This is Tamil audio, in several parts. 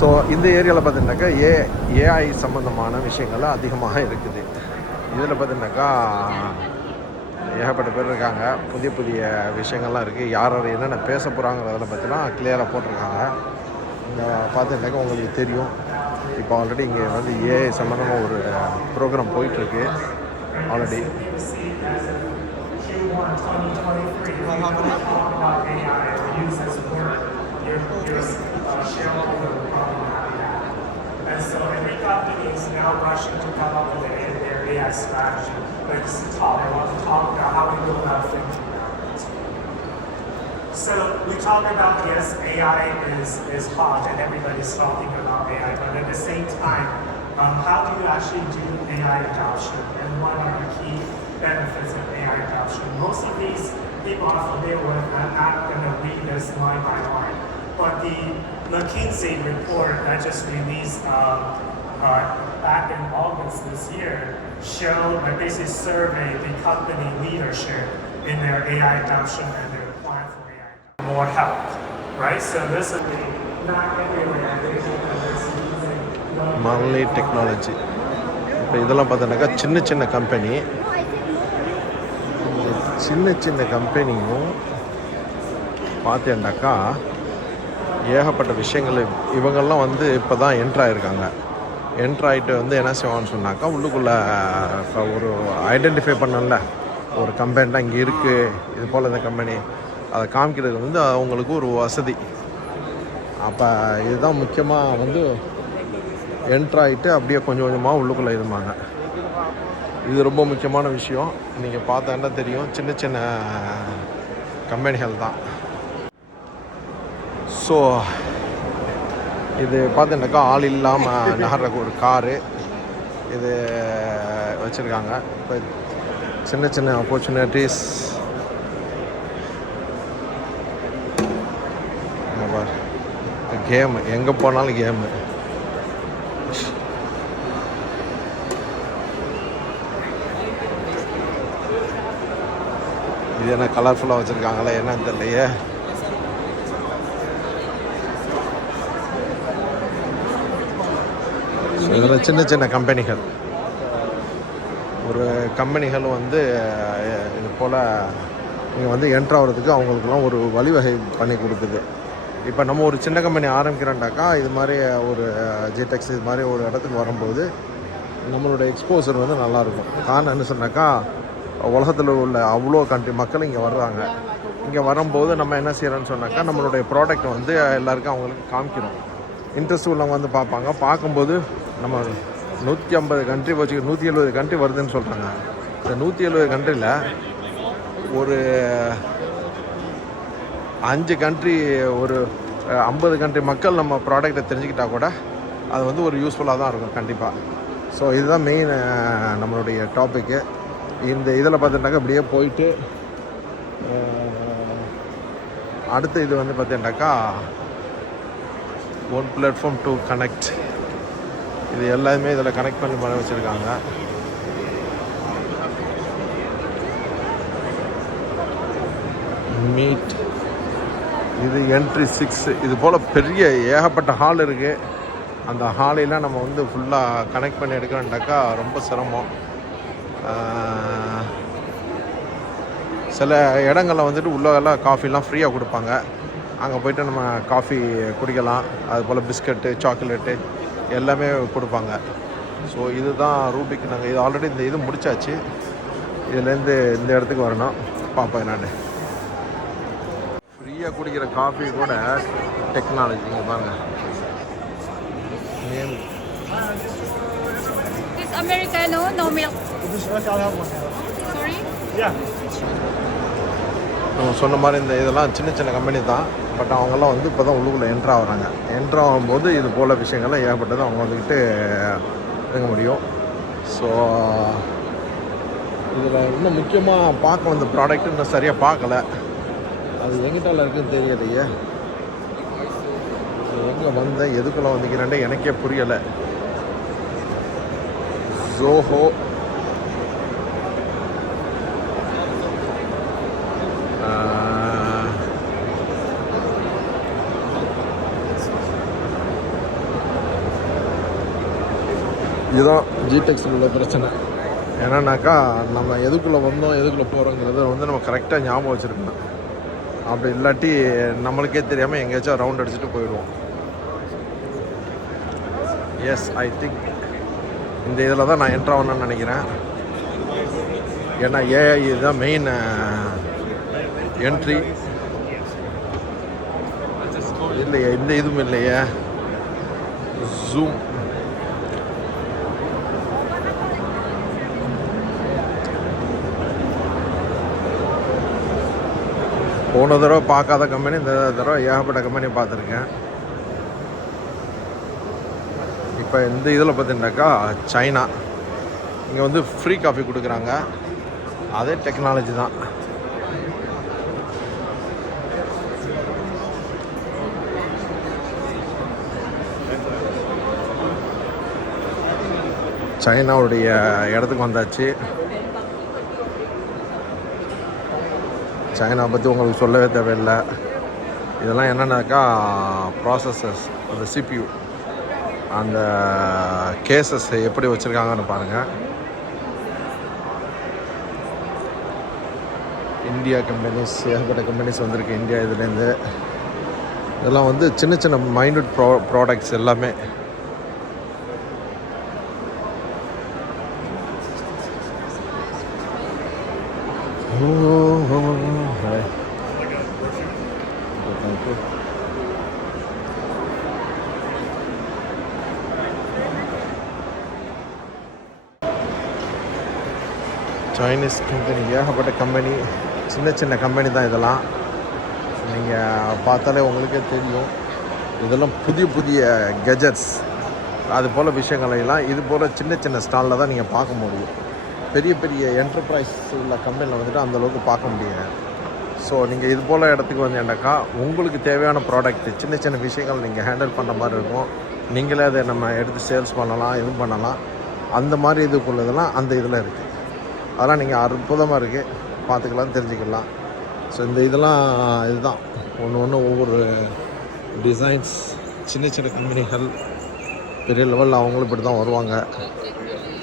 ஸோ இந்த ஏரியாவில் பார்த்தீங்கன்னாக்கா ஏஐ சம்மந்தமான விஷயங்கள்லாம் அதிகமாக இருக்குது. இதில் பார்த்தீங்கன்னாக்கா ஏகப்பட்ட பேர் இருக்காங்க. புதிய புதிய விஷயங்கள்லாம் இருக்குது. யார் யார் என்னென்ன பேச போகிறாங்கிறதெல்லாம் பற்றிலாம் கிளியராக போட்டிருக்காங்க. இங்கே பார்த்தீங்கன்னாக்கா உங்களுக்கு தெரியும். இப்போ ஆல்ரெடி இங்கே வந்து ஏஐ சம்மந்தமாக ஒரு ப்ரோக்ராம் போயிட்டுருக்கு already. And so every company is now rushing to come up with their AI strategy. But it's talk. I want to talk about how we go about thinking about it. So we talk about, yes, AI is hot and everybody's talking about AI, but at the same time, how do you actually do AI adoption and what are the key benefits of AI adoption? Most of these people are familiar with. I'm not going to read this line by line, but the McKinsey report that just released back in August this year showed, basically surveyed the company leadership in their AI adoption and their plan for AI adoption. More help, right? So this is not everywhere. Manly technology. இப்போ இதெல்லாம் பார்த்தோன்னாக்கா சின்ன சின்ன கம்பெனி. சின்ன சின்ன கம்பெனியும் பார்த்தேன்னாக்கா ஏகப்பட்ட விஷயங்கள் இவங்கெல்லாம் வந்து இப்போ தான் என்ட்ராயிருக்காங்க. என்ட்ராயிட்டு வந்து என்ன செய்வான்னு சொன்னாக்கா உள்ளுக்குள்ளே இப்போ ஒரு ஐடென்டிஃபை பண்ணல ஒரு கம்பெனிலாம் இங்கே இருக்குது, இது போல் இந்த கம்பெனி அதை காமிக்கிறது வந்து அவங்களுக்கு ஒரு வசதி. அப்போ இதுதான் முக்கியமாக வந்து என்ட்ராயிட்டு அப்படியே கொஞ்சம் கொஞ்சமாக உள்ளுக்குள்ளே இருந்தாங்க. இது ரொம்ப முக்கியமான விஷயம். நீங்கள் பார்த்தா தெரியும், சின்ன சின்ன கம்பெனிகள் தான். ஸோ இது பார்த்தீங்கன்னாக்கா ஆள் இல்லாமல் நகர்ற ஒரு காரு இது வச்சுருக்காங்க. இப்போ சின்ன சின்ன ஆப்பர்ச்சுனிட்டிஸ் கேமு, எங்கே போனாலும் கேமு. இது என்ன கலர்ஃபுல்லாக வச்சுருக்காங்களே என்னன்னு தெரியலையே. ஸோ இதில் சின்ன சின்ன கம்பெனிகள், ஒரு கம்பெனிகள் வந்து இது போல் இங்கே வந்து என்ட்ராகிறதுக்கு அவங்களுக்குலாம் ஒரு வழிவகை பண்ணி கொடுக்குது. இப்போ நம்ம ஒரு சின்ன கம்பெனி ஆரம்பிக்கிறோண்டாக்கா இது மாதிரி ஒரு ஜிடெக்ஸ் இது மாதிரி ஒரு இடத்துக்கு வரும்போது நம்மளோட எக்ஸ்போசர் வந்து நல்லாயிருக்கும். காரணம் என்ன சொன்னாக்கா உலகத்தில் உள்ள அவ்வளோ மக்கள் இங்கே வர்றாங்க. இங்கே வரும்போது நம்ம என்ன செய்கிறோன்னு சொன்னாக்கா நம்மளுடைய ப்ராடக்ட் வந்து எல்லாருக்கும் அவங்களுக்கு காமிக்கிறோம். இன்ட்ரெஸ்ட் உள்ளவங்க வந்து பார்ப்பாங்க. பார்க்கும்போது நம்ம 150 கண்ட்ரி வச்சு 170 கண்ட்ரி வருதுன்னு சொல்கிறாங்க. இந்த 170 கண்ட்ரியில் ஒரு 5 கண்ட்ரி ஒரு 50 கண்ட்ரி மக்கள் நம்ம ப்ராடக்டை தெரிஞ்சுக்கிட்டா கூட அது வந்து ஒரு யூஸ்ஃபுல்லாக தான் இருக்கும் கண்டிப்பாக. ஸோ இதுதான் மெயின் நம்மளுடைய டாப்பிக்கு. இந்த இதில் பார்த்துட்டாக்கா இப்படியே போயிட்டு அடுத்து இது வந்து பார்த்தீங்கன்னாக்கா ஒன் பிளாட்ஃபார்ம் டு கனெக்ட். இது எல்லாமே இதில் கனெக்ட் பண்ணி வச்சுருக்காங்க. மீட் இது என்ட்ரி 6. இது போல் பெரிய ஏகப்பட்ட ஹால் இருக்குது. அந்த ஹாலையெல்லாம் நம்ம வந்து ஃபுல்லாக கனெக்ட் பண்ணி எடுக்கிறோம்னாக்கா ரொம்ப சிரமம். சில இடங்களில் வந்துட்டு உள்ளெல்லாம் காஃபிலாம் ஃப்ரீயாக கொடுப்பாங்க. அங்கே போய்ட்டு நம்ம காஃபி குடிக்கலாம். அது போல் பிஸ்கட்டு, சாக்லேட்டு எல்லாமே கொடுப்பாங்க. ஸோ இதுதான் ரூபிக். நாங்கள் இது ஆல்ரெடி இந்த இது முடித்தாச்சு. இதுலேருந்து இந்த இடத்துக்கு வரணும். பார்ப்பேன் நான். ஃப்ரீயாக குடிக்கிற காஃபி கூட டெக்னாலஜி. இங்கே பாருங்கள். Name It's Americano, no milk. Sorry? Yeah. நம்ம சொன்ன மாதிரி இந்த இதெல்லாம் சின்ன சின்ன கம்பெனி தான். பட் அவங்கெல்லாம் வந்து இப்போ தான் உள்ளுக்குள்ளே என்ட்ராகிறாங்க. என்ட்ராகும்போது இது போல் விஷயங்கள்லாம் ஏகப்பட்டது அவங்க வந்துக்கிட்டு இறங்க முடியும். ஸோ இதில் இன்னும் முக்கியமாக பார்க்க வந்த ப்ராடக்ட் இன்னும் சரியாக பார்க்கல. அது எங்கிட்டால இருக்குன்னு தெரியலையே. எங்கே வந்தேன் எதுக்குள்ளே வந்துக்கிறேன்டே எனக்கே புரியலை. ஜோஹோ இதுதான் ஜிடெக்ஸில் உள்ள பிரச்சனை. என்னன்னாக்கா நம்ம எதுக்குள்ளே வந்தோம் எதுக்குள்ளே போகிறோங்கிறத வந்து நம்ம கரெக்டாக ஞாபகம் வச்சுருக்கணும். அப்படி இல்லாட்டி நம்மளுக்கே தெரியாமல் எங்கேயாச்சும் ரவுண்ட் அடிச்சுட்டு போயிடுவோம். எஸ், ஐ திங்க் இந்த இதில் தான் நான் என்ட்ரு ஆகணும்னு நினைக்கிறேன். ஏன்னா ஏஐ இதுதான் மெயின் என்ட்ரி. இல்லையே, இந்த இதுவும் இல்லையே. ஜூம் போன தடவை பார்க்காத கம்பெனி இந்த தடவை ஏகப்பட்ட கம்பெனி பார்த்துருக்கேன். இப்போ இந்த இதில் பார்த்தீங்கன்னாக்கா சைனா இங்கே வந்து ஃப்ரீ காஃபி கொடுக்குறாங்க. அதே டெக்னாலஜி தான். சைனாவுடைய இடத்துக்கு வந்தாச்சு. சைனா பற்றி உங்களுக்கு சொல்லவே தேவையில்லை. இதெல்லாம் என்னென்னாக்கா ப்ராசஸர்ஸ், அந்த சிபியூ, அந்த கேசஸ் எப்படி வச்சுருக்காங்கன்னு பாருங்கள். இந்தியா கம்பெனிஸ், ஏகப்பட்ட கம்பெனிஸ் வந்திருக்கு இந்தியா இதுலேருந்து. இதெல்லாம் வந்து சின்ன சின்ன மைன்யூட் ப்ராடக்ட்ஸ் எல்லாமே. சைனீஸ் கம்பெனி, ஏகப்பட்ட கம்பெனி, சின்ன சின்ன கம்பெனி தான் இதெல்லாம். நீங்கள் பார்த்தாலே உங்களுக்கே தெரியும். இதெல்லாம் புதிய புதிய கெஜெட்ஸ் அது போல் விஷயங்களெல்லாம் இது போல் சின்ன சின்ன ஸ்டாலில் தான் நீங்கள் பார்க்க முடியும். பெரிய பெரிய என்டர்பிரைஸ் உள்ள கம்பெனியில் வந்துட்டு அந்தளவுக்கு பார்க்க முடியாது. ஸோ நீங்கள் இது போல் இடத்துக்கு வந்தீங்கன்னாக்கா உங்களுக்கு தேவையான ப்ராடக்ட், சின்ன சின்ன விஷயங்கள் நீங்கள் ஹேண்டில் பண்ணுற மாதிரி இருக்கும். நீங்களே அதை நம்ம எடுத்து சேல்ஸ் பண்ணலாம், இது பண்ணலாம். அந்த மாதிரி இதுக்குள்ளதெல்லாம் அந்த இதில் இருக்குது. அதெல்லாம் நீங்கள் அற்புதமாக இருக்குது, பார்த்துக்கலாம், தெரிஞ்சுக்கலாம். ஸோ இந்த இதெல்லாம் இதுதான் ஒன்று ஒவ்வொரு டிசைன்ஸ். சின்ன சின்ன கம்பெனிகள் பெரிய லெவலில் அவங்களும் இப்படி தான் வருவாங்க.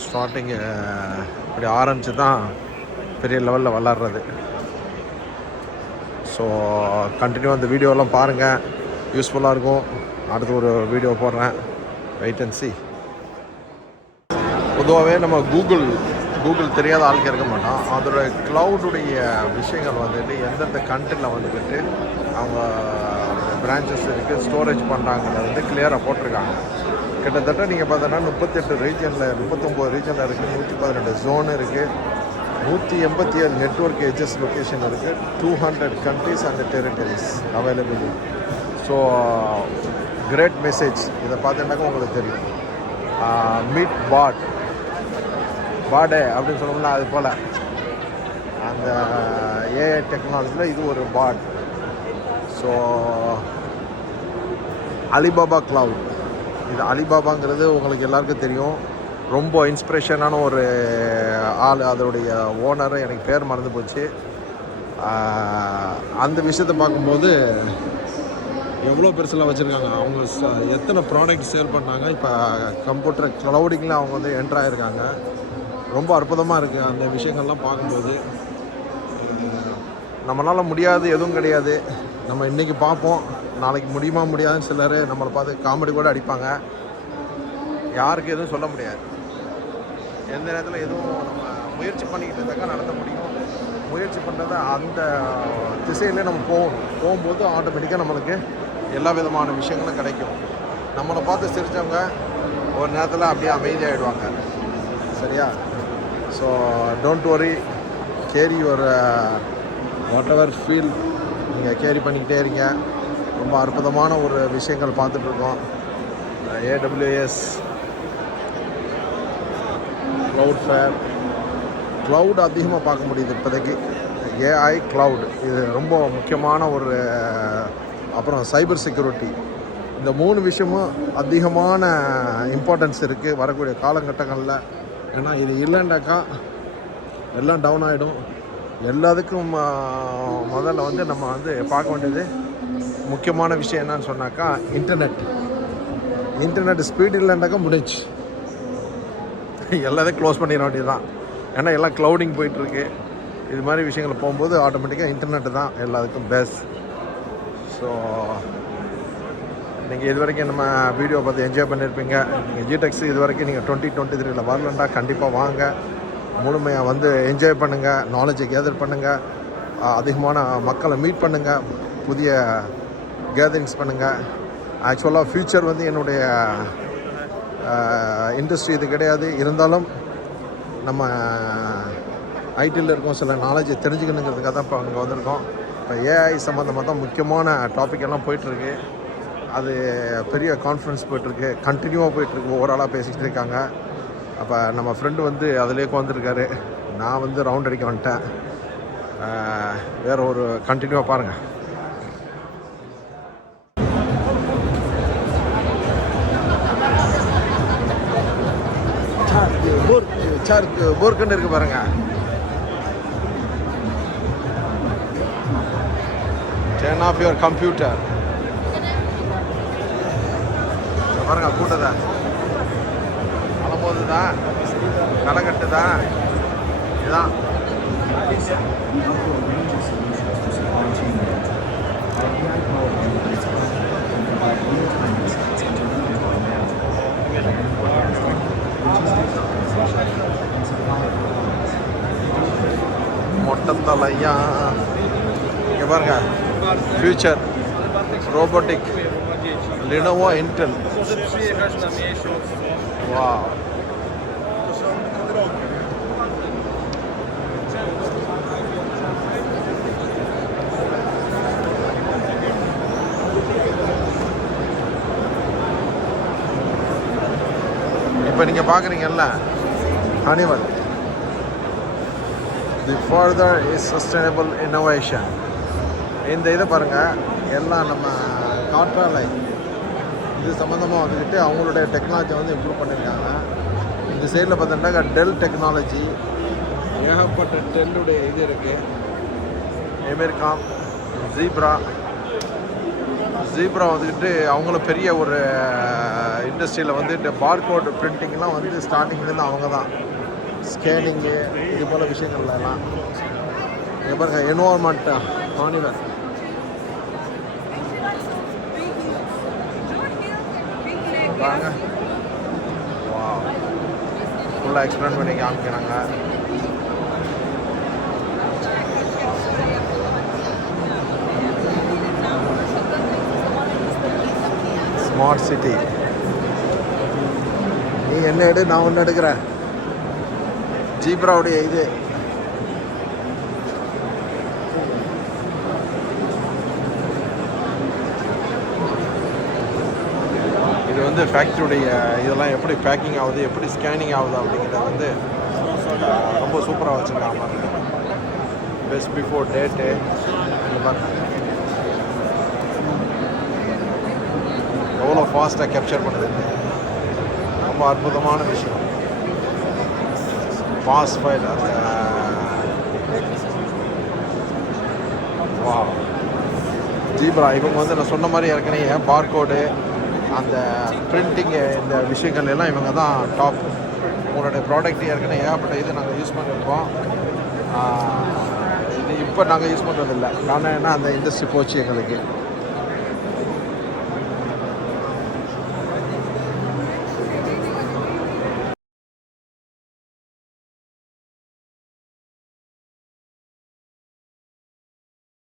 ஸ்டார்டிங்கு இப்படி ஆரம்பித்து தான் பெரிய லெவலில் வளர்றது. ஸோ கண்டினியூ அந்த வீடியோலாம் பாருங்கள், யூஸ்ஃபுல்லாக இருக்கும். அடுத்து ஒரு வீடியோ போடுறேன், வெயிட் அண்ட் சி. பொதுவாகவே நம்ம கூகுள் தெரியாத ஆளுக்கு இருக்க மாட்டோம். அதோட க்ளவுடுடைய விஷயங்கள் வந்துட்டு எந்தெந்த கண்ட்ரியில் வந்துக்கிட்டு அவங்க பிரான்ச்சஸ் இருக்குது, ஸ்டோரேஜ் பண்ணுறாங்கிறத வந்து கிளியராக போட்டிருக்காங்க. கிட்டத்தட்ட நீங்கள் பார்த்தோன்னா 38 ரீஜனில், 39 ரீஜனில் இருக்குது, 118 ஜோன் இருக்குது, 187 நெட்வொர்க் எஜஸ் லொக்கேஷன் இருக்குது, 200 countries and territories available. So great message. இதை பார்த்தீங்கன்னாக்கா உங்களுக்கு தெரியும். மீட் பாடே அப்படின்னு சொல்லணும்னா அது போல் அந்த ஏஐ டெக்னாலஜியில் இது ஒரு பாட். ஸோ அலிபாபா க்ளவுட், இது அலிபாபாங்கிறது உங்களுக்கு எல்லாருக்கும் தெரியும். ரொம்ப இன்ஸ்பிரேஷனான ஒரு ஆள், அதோடைய ஓனர், எனக்கு பேர் மறந்து போச்சு. அந்த விஷயத்தை பார்க்கும்போது எவ்வளோ பெருசெல்லாம் வச்சுருக்காங்க. அவங்க எத்தனை ப்ராடக்ட் சேல் பண்ணாங்க. இப்போ கம்ப்யூட்டர் க்ளவுடிங்கில் அவங்க வந்து என்ட்ரு ஆகிருக்காங்க. ரொம்ப அற்புதமாக இருக்குது அந்த விஷயங்கள்லாம் பார்க்கும்போது. நம்மளால் முடியாது எதுவும் கிடையாது. நம்ம இன்றைக்கி பார்ப்போம், நாளைக்கு முடியுமா முடியாதுன்னு சிலர் நம்மளை பார்த்து காமெடி கூட அடிப்பாங்க. யாருக்கு எதுவும் சொல்ல முடியாது. எந்த நேரத்தில் எதுவும் நம்ம முயற்சி பண்ணிக்கிட்டு இருந்தாக்கா நடத்த முடியும். முயற்சி பண்ணுறத அந்த திசையிலே நம்ம போகும்போது ஆட்டோமேட்டிக்காக நம்மளுக்கு எல்லா விதமான விஷயங்களும் கிடைக்கும். நம்மளை பார்த்து சிரித்தவங்க ஒரு நேரத்தில் அப்படியே அமைதியாகிடுவாங்க. சரியா? So don't worry, carry your what ever feel நீங்கள் கேரி பண்ணிக்கிட்டே இருங்க. ரொம்ப அற்புதமான ஒரு விஷயங்கள் பார்த்துட்ருக்கோம். ஏடபிள்யூஎஸ் க்ளவுட் ஃபேர், க்ளவுட் அதிகமாக பார்க்க முடியுது இப்போதைக்கு. ஏஐ க்ளவுட் இது ரொம்ப முக்கியமான ஒரு. அப்புறம் சைபர் செக்யூரிட்டி, இந்த 3 விஷயமும் அதிகமான இம்பார்ட்டன்ஸ் இருக்குது வரக்கூடிய காலகட்டங்களில். ஏன்னா இது இல்லைண்டாக்கா எல்லாம் டவுன் ஆகிடும். எல்லாத்துக்கும் முதல்ல வந்து நம்ம வந்து பார்க்க வேண்டியது முக்கியமான விஷயம் என்னன்னு சொன்னாக்கா இன்டர்நெட் ஸ்பீடு இல்லைண்டாக்கா முடிஞ்சு. எல்லாத்தையும் க்ளோஸ் பண்ணிட வேண்டியது தான். ஏன்னா எல்லாம் க்ளவுடிங் போயிட்டுருக்கு. இது மாதிரி விஷயங்கள் போகும்போது ஆட்டோமேட்டிக்காக இன்டர்நெட்டு தான் எல்லாத்துக்கும் பெஸ்ட். ஸோ நீங்கள் இது வரைக்கும் நம்ம வீடியோ பார்த்து என்ஜாய் பண்ணியிருப்பீங்க. நீங்கள் ஜிடெக்ஸ் இது வரைக்கும் நீங்கள் 2023 வரலண்டா கண்டிப்பாக வாங்க, முழுமையாக வந்து என்ஜாய் பண்ணுங்கள், நாலேஜை கேதர் பண்ணுங்கள், அதிகமான மக்களை மீட் பண்ணுங்கள், புதிய கேதரிங்ஸ் பண்ணுங்கள். ஆக்சுவலாக ஃப்யூச்சர் வந்து என்னுடைய இண்டஸ்ட்ரி இது கிடையாது. இருந்தாலும் நம்ம ஐடியில் இருக்கோம், சில நாலேஜை தெரிஞ்சுக்கணுங்கிறதுக்காக தான் இப்போ அங்கே வந்திருக்கோம். இப்போ ஏஐ சம்மந்தமாக தான் முக்கியமான டாபிக் எல்லாம் போயிட்டுருக்கு. அது பெரிய கான்ஃபரன்ஸ் போயிட்டுருக்கு, கண்டினியூவாக போயிட்டுருக்கு, ஓவராலாக பேசிக்கிட்டு இருக்காங்க. அப்போ நம்ம ஃப்ரெண்டு வந்து அதிலே உட்காந்துருக்காரு, நான் வந்து ரவுண்ட் அடிக்க வந்துட்டேன். வேறு ஒரு கண்டினியூவாக பாருங்கள். போர்க்குன்னு இருக்கு பாருங்க. Turn off your computer. பாருங்க கூட்டத்தை அலம்போது தான், களைக்கட்டு தான், இதுதான். மொட்டத்தலையா இங்கே பாருங்க. Future robotic Lenovo Intel. Wow. இப்போ நீங்கள் பார்க்குறீங்கல்ல Honeywell, the further is sustainable innovation. இந்த இதை பாருங்கள், எல்லாம் நம்ம காற்றாலை இது சம்மந்தமாக வந்துக்கிட்டு அவங்களுடைய டெக்னாலஜியை வந்து இம்ப்ரூவ் பண்ணியிருக்காங்க. இந்த சைடில் பார்த்தீங்கன்னா டெல் டெக்னாலஜி, ஏகப்பட்ட டெல்லுடைய இது இருக்குது. அமெரிக்கான் ஜீப்ரா வந்துக்கிட்டு அவங்களும் பெரிய ஒரு இண்டஸ்ட்ரியில் வந்துட்டு பார்கோட் பிரிண்டிங்லாம் வந்து ஸ்டார்டிங்லேருந்து அவங்க தான். ஸ்கேனிங்கு இது போல் விஷயங்கள்லாம் இங்கே பாருங்கள். என்வால்மெண்ட் ஹானிவர் பாருங்க. வா, ஃபுல்லாக எக்ஸ்பிளைன் பண்ணி காமிக்கிறாங்க. Smart city. நீ என்ன எடு, நான் ஒன்று எடுக்கிறேன். ஜீப்ராவுடைய இது இது வந்து ஃபேக்ட்ரியுடைய இதெல்லாம் எப்படி பேக்கிங் ஆகுது, எப்படி ஸ்கேனிங் ஆகுது அப்படிங்கிறத வந்து ரொம்ப சூப்பராக வச்சுருக்காங்க. பெஸ்ட் பிஃபோர் டேட்டு எவ்வளோ ஃபாஸ்ட்டாக கேப்சர் பண்ணுது, ரொம்ப அற்புதமான விஷயம். பாஸ் ஃபைல் அந்த வா ஜீப்ரா இவங்க வந்து நான் சொன்ன மாதிரி ஏற்கனவே பார்கோடு அந்த பிரிண்டிங்கு இந்த விஷயங்கள் எல்லாம் இவங்க தான் டாப். உங்களுடைய ப்ராடக்ட் ஏற்கனவே ஏகப்பட்ட இது நாங்கள் யூஸ் பண்ணியிருக்கோம். இது இப்போ நாங்கள் யூஸ் பண்ணுறதில்லை, காரணம் என்ன, அந்த இண்டஸ்ட்ரி போச்சு எங்களுக்கு.